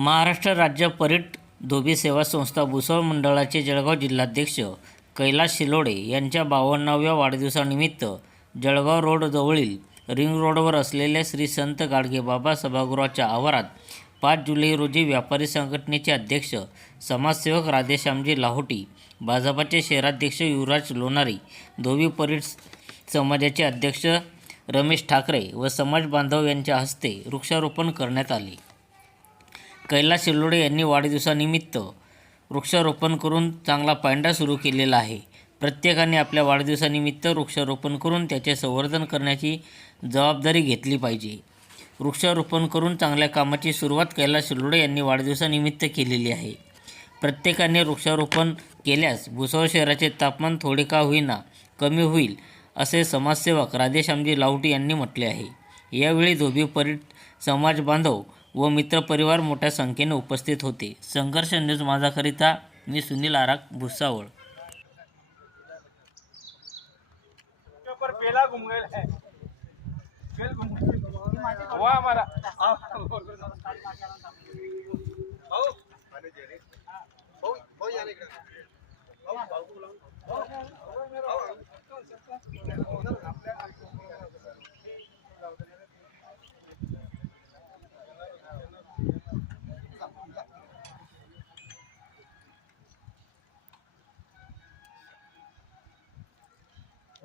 महाराष्ट्र राज्य परीट धोबी सेवा संस्था भुसळ मंडळाचे जळगाव जिल्हाध्यक्ष कैलास शिलोडे यांच्या बावन्नाव्या वाढदिवसानिमित्त जळगाव रोडजवळील रिंग रोडवर असलेल्या श्री संत गाडगेबाबा सभागृहाच्या आवारात पाच जुलै रोजी व्यापारी संघटनेचे अध्यक्ष समाजसेवक राधेश्यामजी लाहोटी भाजपाचे शहराध्यक्ष युवराज लोणारी धोबी परीट समाजाचे अध्यक्ष रमेश ठाकरे व समाज बांधव यांच्या हस्ते वृक्षारोपण करण्यात आले. कैलास शिल्लोडे यांनी वाढदिवसानिमित्त वृक्षारोपण करून चांगला पांडा सुरू केलेला आहे. प्रत्येकाने आपल्या वाढदिवसानिमित्त वृक्षारोपण करून त्याचे संवर्धन करण्याची जबाबदारी घेतली पाहिजे. वृक्षारोपण करून चांगल्या कामाची सुरुवात कैलास शिलोडे यांनी वाढदिवसानिमित्त केलेली आहे. प्रत्येकाने वृक्षारोपण केल्यास भुसावळ शहराचे तापमान थोडे का होईना कमी होईल असे समाजसेवक राधेश्यामजी लावटी यांनी म्हटले आहे. यावेळी धोबी परीट समाज बांधव व मित्रपरिवार मोठ्या संख्येने उपस्थित होते. संघर्ष न्यूज माझाकरिता मी सुनील आराक भुसावळ.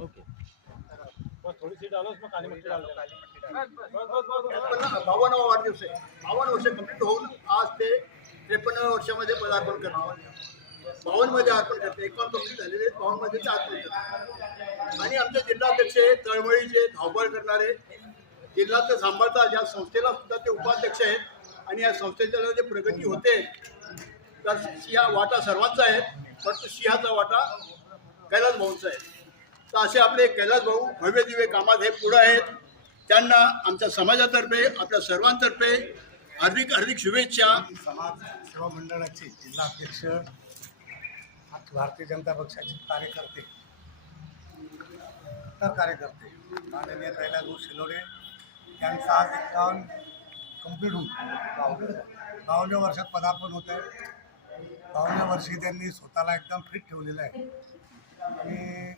के ऊपर बेला घूम गए बेल घूम गए हुआ हमारा बस काली मिट्टी डाल बावन्न वाढदिवस आहे. बावन्न वर्ष कंप्लीट होऊन आज ते त्रेपन्न वर्षामध्ये पदार्पण करणार बावन्नमध्ये अर्पण करते. एकावन्न कंप्लीट झालेले बावन्नमध्ये ते अर्पण करतात आणि आमचे जिल्हाध्यक्ष हे तळमळीचे धावपळ करणारे जिल्ह्याचं सांभाळता ज्या संस्थेला सुद्धा ते उपाध्यक्ष आहेत. आणि या संस्थेच्या जे प्रगती होते तर सिंहा वाटा सर्वांचा आहे. परंतु सिंहाचा वाटा कैलास भाऊंचा आहे. तर असे आपले कैलास भाऊ भव्य दिव्य कामात हे पुढं आहेत. त्यांना आमच्या समाजातर्फे आपल्या सर्वांतर्फे हार्दिक हार्दिक शुभेच्छा. समाज सेवा मंडळाचे जिल्हाध्यक्ष भारतीय जनता पक्षाचे कार्यकर्ते तर कार्यकर्ते माननीय कैलासभाऊ शिलोडे यांचा आज एकावन्न कंप्लीट होऊन बावन्न वर्षात पदार्पण होत आहे. बावन्न वर्षी त्यांनी स्वतःला एकदम फिट ठेवलेलं आहे. आणि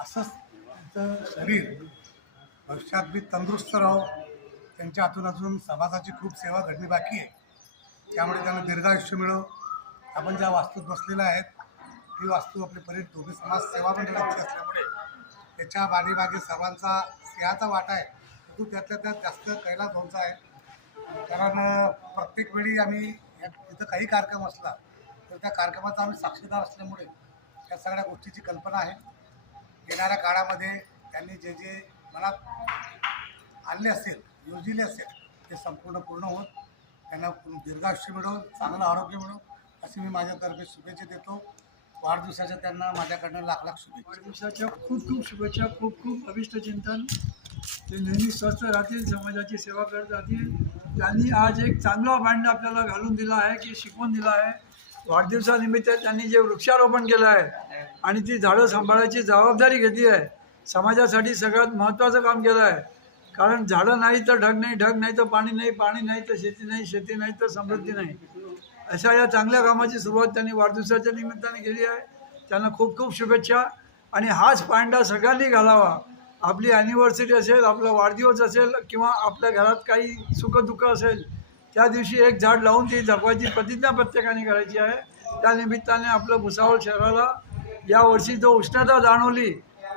असंच त्यांचं शरीर भविष्यात बी तंदुरुस्त राहो. त्यांच्या हातून अजून समाजाची खूप सेवा घडणी बाकी आहे. त्यामुळे त्यांना दीर्घायुष्य मिळो. आपण ज्या वास्तूत बसलेल्या आहेत ती वास्तू आपले परी धोबी समाज सेवा मंडळाची असल्यामुळे त्याच्या बाणीमागे सर्वांचा सिंहाचा वाटा आहे. तो त्यातल्या त्यात जास्त कैलास भाऊचा आहे कारण प्रत्येक वेळी आम्ही इथं काही कार्यक्रम असला तर त्या कार्यक्रमाचा आम्ही साक्षीदार असल्यामुळे या सगळ्या गोष्टीची कल्पना आहे. येणाऱ्या काळामध्ये त्यांनी जे जे मनात आणले असेल योजिले असेल ते संपूर्ण पूर्ण होत. त्यांना दीर्घायुष्य मिळो चांगलं आरोग्य मिळो. अशी मी माझ्यातर्फे शुभेच्छा देतो. वाढदिवसाच्या त्यांना माझ्याकडनं लाख लाख शुभेच्छा. वाढदिवसाच्या खूप खूप शुभेच्छा खूप खूप अभिष्ट चिंतन. ते नेहमी स्वस्थ राहतील समाजाची सेवा करत राहतील. त्यांनी आज एक चांगला बँड आपल्याला घालून दिला आहे की शिकवून दिला आहे. वाढदिवसानिमित्त त्यांनी जे वृक्षारोपण केलं आहे आणि ती झाडं सांभाळायची जबाबदारी घेतली आहे. समाजासाठी सगळ्यात महत्त्वाचं काम केलं आहे. कारण झाडं नाही तर ढग नाही ढग नाही तर पाणी नाही पाणी नाही तर शेती नाही शेती नाही तर समृद्धी नाही. अशा या चांगल्या कामाची सुरुवात त्यांनी वाढदिवसाच्या निमित्ताने केली आहे. त्यांना खूप खूप शुभेच्छा. आणि हाच पांडा सगळ्यांनी घालावा. आपली ॲनिव्हर्सरी असेल आपला वाढदिवस असेल किंवा आपल्या घरात काही सुखदुःख असेल त्या दिवशी एक झाड लावून ती जगवायची प्रतिज्ञा प्रत्येकाने करायची आहे. त्या निमित्ताने आपलं भुसावळ शहराला यावर्षी जो उष्णता जाणवली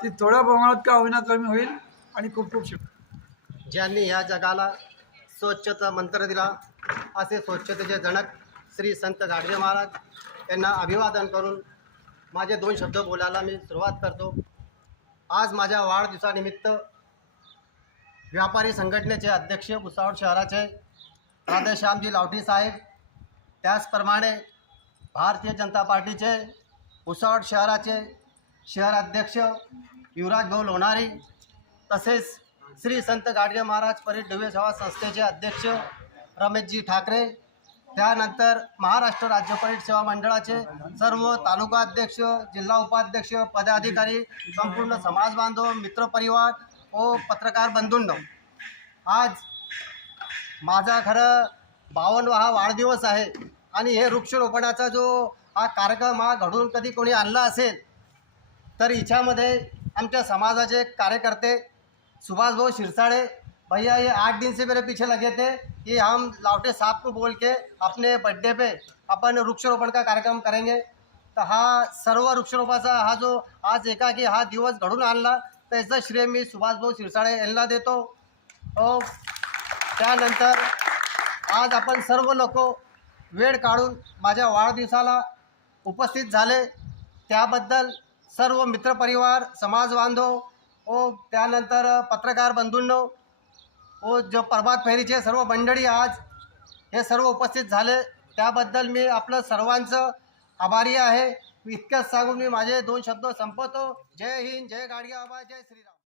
ती थोड्या प्रमाणात का होईना कमी होईल आणि खूप खूप शिक ज्यांनी ह्या जगाला स्वच्छता मंत्र दिला असे स्वच्छतेचे जनक श्री संत गाडगे महाराज यांना अभिवादन करून माझे दोन शब्द बोलायला मी सुरुवात करतो. आज माझ्या वाढदिवसानिमित्त व्यापारी संघटनेचे अध्यक्ष भुसावळ शहराचे राधेश्यामजी लावटी साहेब त्याचप्रमाणे भारतीय जनता पार्टीचे उसावड शहराचे शहराध्यक्ष युवराज भाऊ लोणारी तसेच श्री संत गाडगे महाराज परीट डुबे सेवा संस्थेचे अध्यक्ष रमेशजी ठाकरे त्यानंतर महाराष्ट्र राज्य परीट सेवा मंडळाचे सर्व तालुका अध्यक्ष जिल्हा उपाध्यक्ष पदाधिकारी संपूर्ण समाज बांधव मित्रपरिवार व पत्रकार बंधूंनो आज माझा खरं बावन्न हा वाढदिवस आहे. आणि हे वृक्षरोपणाचा जो हा कार्यक्रम हा घडून कधी कोणी आणला असेल तर हिच्यामध्ये आमच्या समाजाचे कार्यकर्ते सुभाष भाऊ शिरसाड़े भैया ये आठ दिन से मेरे पीछे लगे थे. कि हम लावटे साहब को बोल के अपने बर्थडे पे अपन वृक्षारोपण का कार्यक्रम करेंगे. तर हा सर्व वृक्षारोपाचा हा जो आज एकाकी हा दिवस घडून आणला त्याचं श्रेय मी सुभाष भाऊ शिरसाळे यांना देतो. व त्यानंतर आज आपण सर्व लोक वेळ काढून माझ्या वाढदिवसाला उपस्थित झाले. त्याबद्दल सर्व मित्रपरिवार समाज बांधव व त्यानंतर पत्रकार बंधूंनो व जो प्रभात फेरीचे सर्व मंडळी आज हे सर्व उपस्थित झाले. त्याबद्दल मी आपलं सर्वांचं आभारी आहे. इतकंच सांगून मी माझे दोन शब्द संपवतो. जय हिंद जय गाडगे बाबा जय श्रीराम.